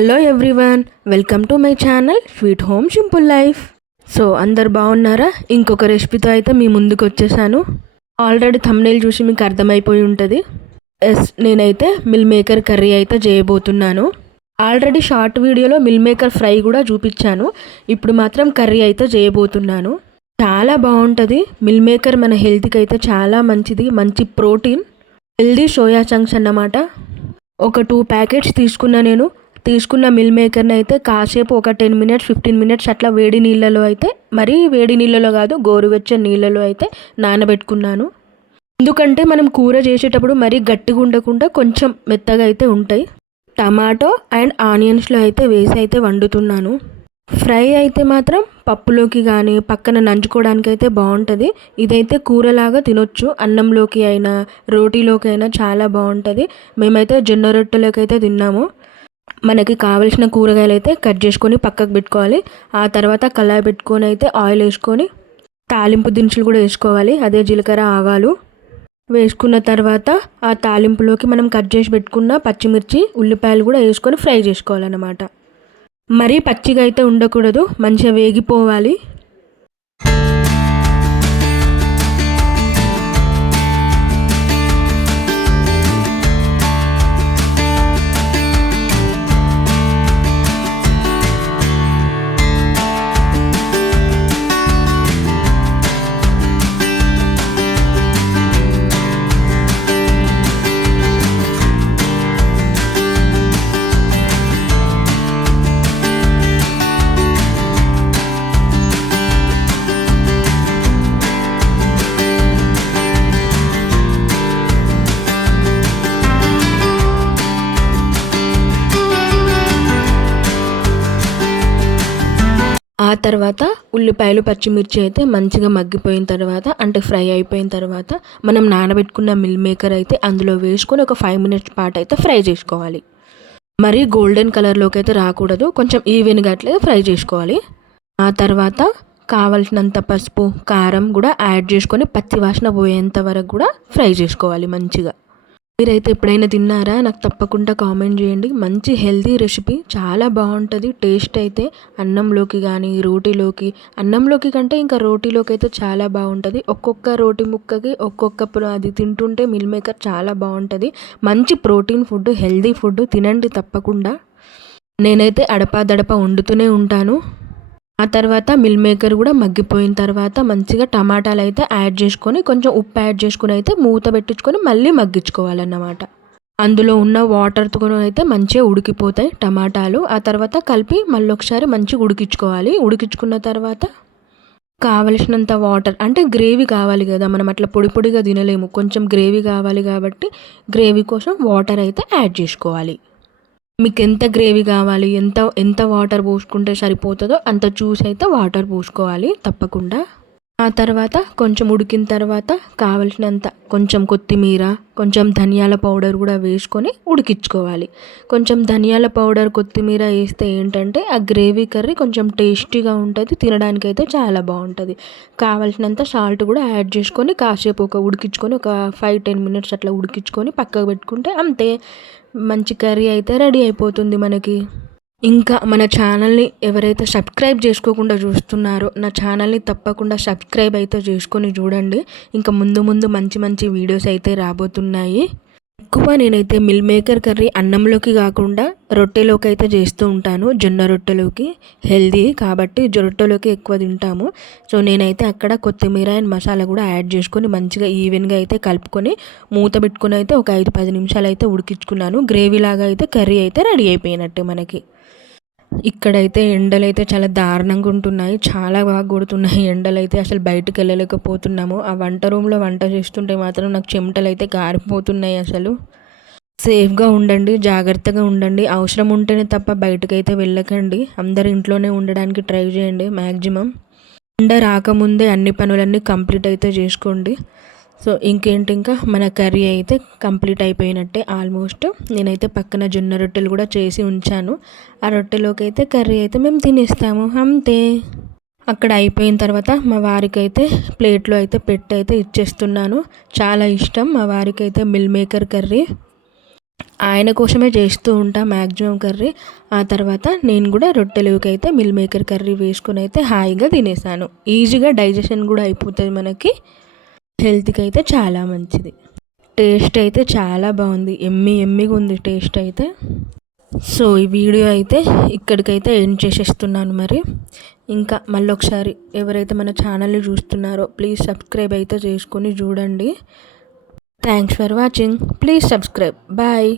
Hello everyone, welcome to my channel sweet home simple life. So అందరు బాగున్నారా? ఇంకొక రెసిపీతో అయితే మీ ముందుకు వచ్చేసాను. ఆల్రెడీ థంబ్నెయిల్ చూసి మీకు అర్థమైపోయి ఉంటుంది. నేనైతే మిల్ మేకర్ కర్రీ అయితే చేయబోతున్నాను. ఆల్రెడీ షార్ట్ వీడియోలో మిల్ మేకర్ ఫ్రై కూడా చూపించాను. ఇప్పుడు మాత్రం కర్రీ అయితే చేయబోతున్నాను. చాలా బాగుంటుంది. మిల్ మేకర్ మన హెల్త్కి అయితే చాలా మంచిది. మంచి ప్రోటీన్, హెల్దీ సోయా చంక్స్ అన్నమాట. ఒక 2 ప్యాకెట్స్ తీసుకున్న మిల్ మేకర్ని అయితే కాసేపు ఒక 10 మినిట్స్ 15 మినిట్స్ అట్లా వేడి నీళ్ళలో అయితే, మరీ వేడి నీళ్ళలో కాదు, గోరువెచ్చని నీళ్ళలో అయితే నానబెట్టుకున్నాను. ఎందుకంటే మనం కూర చేసేటప్పుడు మరీ గట్టిగా ఉండకుండా కొంచెం మెత్తగా అయితే ఉంటాయి. టమాటో అండ్ ఆనియన్స్లో అయితే వేసి అయితే వండుతున్నాను. ఫ్రై అయితే మాత్రం పప్పులోకి కానీ పక్కన నంచుకోవడానికి అయితే బాగుంటుంది. ఇదైతే కూరలాగా తినొచ్చు, అన్నంలోకి అయినా రోటీలోకి అయినా చాలా బాగుంటుంది. మేమైతే జొన్న రొట్టెలోకి అయితే తిన్నాము. మనకి కావలసిన కూరగాయలు అయితే కట్ చేసుకొని పక్కకు పెట్టుకోవాలి. ఆ తర్వాత కళాయి పెట్టుకొని అయితే ఆయిల్ వేసుకొని తాలింపు దినుసులు కూడా వేసుకోవాలి. అదే జీలకర్ర, ఆవాలు వేసుకున్న తర్వాత ఆ తాలింపులోకి మనం కట్ చేసి పెట్టుకున్న పచ్చిమిర్చి, ఉల్లిపాయలు కూడా వేసుకొని ఫ్రై చేసుకోవాలన్నమాట. మరీ పచ్చిగా అయితే ఉండకూడదు, మంచిగా వేగిపోవాలి. ఆ తర్వాత ఉల్లిపాయలు, పచ్చిమిర్చి అయితే మంచిగా మగ్గిపోయిన తర్వాత, అంటే ఫ్రై అయిపోయిన తర్వాత, మనం నానబెట్టుకున్న మిల్ మేకర్ అయితే అందులో వేసుకొని ఒక 5 మినిట్స్ పాటు అయితే ఫ్రై చేసుకోవాలి. మరీ గోల్డెన్ కలర్లోకి అయితే రాకూడదు, కొంచెం ఈవెన్గా అట్లే ఫ్రై చేసుకోవాలి. ఆ తర్వాత కావలసినంత పసుపు, కారం కూడా యాడ్ చేసుకొని పచ్చి వాసన పోయేంత వరకు కూడా ఫ్రై చేసుకోవాలి మంచిగా. మీరైతే ఎప్పుడైనా తిన్నారా? నాకు తప్పకుండా కామెంట్ చేయండి. మంచి హెల్తీ రెసిపీ, చాలా బాగుంటుంది. టేస్ట్ అయితే అన్నంలోకి కానీ రోటీలోకి, అన్నంలోకి కంటే ఇంకా రోటీలోకి అయితే చాలా బాగుంటుంది. ఒక్కొక్క రోటీ ముక్కకి అది తింటుంటే మిల్ మేకర్ చాలా బాగుంటుంది. మంచి ప్రోటీన్ ఫుడ్, హెల్తీ ఫుడ్, తినండి తప్పకుండా. నేనైతే అడపాదడప వండుతూనే ఉంటాను. ఆ తర్వాత మిల్ మేకర్ కూడా మగ్గిపోయిన తర్వాత మంచిగా టమాటాలు అయితే యాడ్ చేసుకొని, కొంచెం ఉప్పు యాడ్ చేసుకుని అయితే మూత పెట్టించుకొని మళ్ళీ మగ్గించుకోవాలన్నమాట. అందులో ఉన్న వాటర్తో అయితే మంచిగా ఉడికిపోతాయి టమాటాలు. ఆ తర్వాత కలిపి మళ్ళీ ఒకసారి మంచిగా ఉడికించుకోవాలి. ఉడికించుకున్న తర్వాత కావలసినంత వాటర్, అంటే గ్రేవీ కావాలి కదా, మనం అట్లా పొడి పొడిగా తినలేము, కొంచెం గ్రేవీ కావాలి కాబట్టి గ్రేవీ కోసం వాటర్ అయితే యాడ్ చేసుకోవాలి. మీకు ఎంత గ్రేవీ కావాలి, ఎంత వాటర్ పోసుకుంటే సరిపోతుందో అంత చూసి అయితే వాటర్ పోసుకోవాలి తప్పకుండా. ఆ తర్వాత కొంచెం ఉడికిన తర్వాత కావలసినంత కొంచెం కొత్తిమీర, కొంచెం ధనియాల పౌడర్ కూడా వేసుకొని ఉడికించుకోవాలి. కొంచెం ధనియాల పౌడర్, కొత్తిమీర వేస్తే ఏంటంటే ఆ గ్రేవీ కర్రీ కొంచెం టేస్టీగా ఉంటుంది, తినడానికి అయితే చాలా బాగుంటుంది. కావలసినంత సాల్ట్ కూడా యాడ్ చేసుకొని కాసేపు ఉడికించుకొని ఒక 5-10 మినిట్స్ అట్లా ఉడికించుకొని పక్కకు పెట్టుకుంటే అంతే, మంచి కర్రీ అయితే రెడీ అయిపోతుంది మనకి. ఇంకా మన ఛానల్ని ఎవరైతే సబ్స్క్రైబ్ చేసుకోకుండా చూస్తున్నారో నా ఛానల్ని తప్పకుండా సబ్స్క్రైబ్ అయితే చేసుకొని చూడండి. ఇంకా ముందు ముందు మంచి మంచి వీడియోస్ అయితే రాబోతున్నాయి. ఎక్కువ నేనైతే మిల్ మేకర్ కర్రీ అన్నంలోకి కాకుండా రొట్టెలోకి అయితే చేస్తూ ఉంటాను. జొన్న రొట్టెలోకి హెల్దీ కాబట్టి రొట్టెలోకి ఎక్కువ తింటాము. సో నేనైతే అక్కడ కొత్తిమీర అండ్ మసాలా కూడా యాడ్ చేసుకొని మంచిగా ఈవెన్గా అయితే కలుపుకొని మూత పెట్టుకుని అయితే ఒక 5-10 నిమిషాలు అయితే ఉడికించుకున్నాను. గ్రేవీ లాగా అయితే కర్రీ అయితే రెడీ అయిపోయినట్టే మనకి. ఇక్కడైతే ఎండలైతే చాలా దారుణంగా ఉంటున్నాయి, చాలా బాగా కొడుతున్నాయి ఎండలైతే, అసలు బయటకు వెళ్ళలేకపోతున్నాము. ఆ వంట రూమ్లో వంట చేస్తుంటే మాత్రం నాకు చెమటలు అయితే గారిపోతున్నాయి. అసలు సేఫ్గా ఉండండి, జాగ్రత్తగా ఉండండి. అవసరం ఉంటేనే తప్ప బయటకైతే వెళ్ళకండి. అందరు ఇంట్లోనే ఉండడానికి ట్రై చేయండి మ్యాక్సిమం. ఎండ రాకముందే అన్ని పనులన్నీ కంప్లీట్ అయితే చేసుకోండి. సో ఇంకేంటి, ఇంకా మన కర్రీ అయితే కంప్లీట్ అయిపోయినట్టే ఆల్మోస్ట్. నేనైతే పక్కన జొన్న రొట్టెలు కూడా చేసి ఉంచాను. ఆ రొట్టెలోకి అయితే కర్రీ అయితే మేము తినేస్తాము అంతే. అక్కడ అయిపోయిన తర్వాత మా వారికి అయితే ప్లేట్లో అయితే పెట్టి అయితే ఇచ్చేస్తున్నాను. చాలా ఇష్టం మా వారికి అయితే మిల్ మేకర్ కర్రీ. ఆయన కోసమే చేస్తూ ఉంటా మ్యాక్సిమం కర్రీ. ఆ తర్వాత నేను కూడా రొట్టెలోకి అయితే మిల్ మేకర్ కర్రీ వేసుకొని అయితే హాయిగా తినేసాను. ఈజీగా డైజెషన్ కూడా అయిపోతుంది మనకి. హెల్త్కి అయితే చాలా మంచిది. టేస్ట్ అయితే చాలా బాగుంది, ఎమ్మిగా ఉంది టేస్ట్ అయితే. సో ఈ వీడియో అయితే ఇక్కడికైతే ఎండ్ చేసేస్తున్నాను. మరి ఇంకా మళ్ళీ ఒకసారి ఎవరైతే మన ఛానల్ని చూస్తున్నారో ప్లీజ్ సబ్స్క్రైబ్ అయితే చేసుకొని చూడండి. Thanks for watching. Please subscribe. Bye.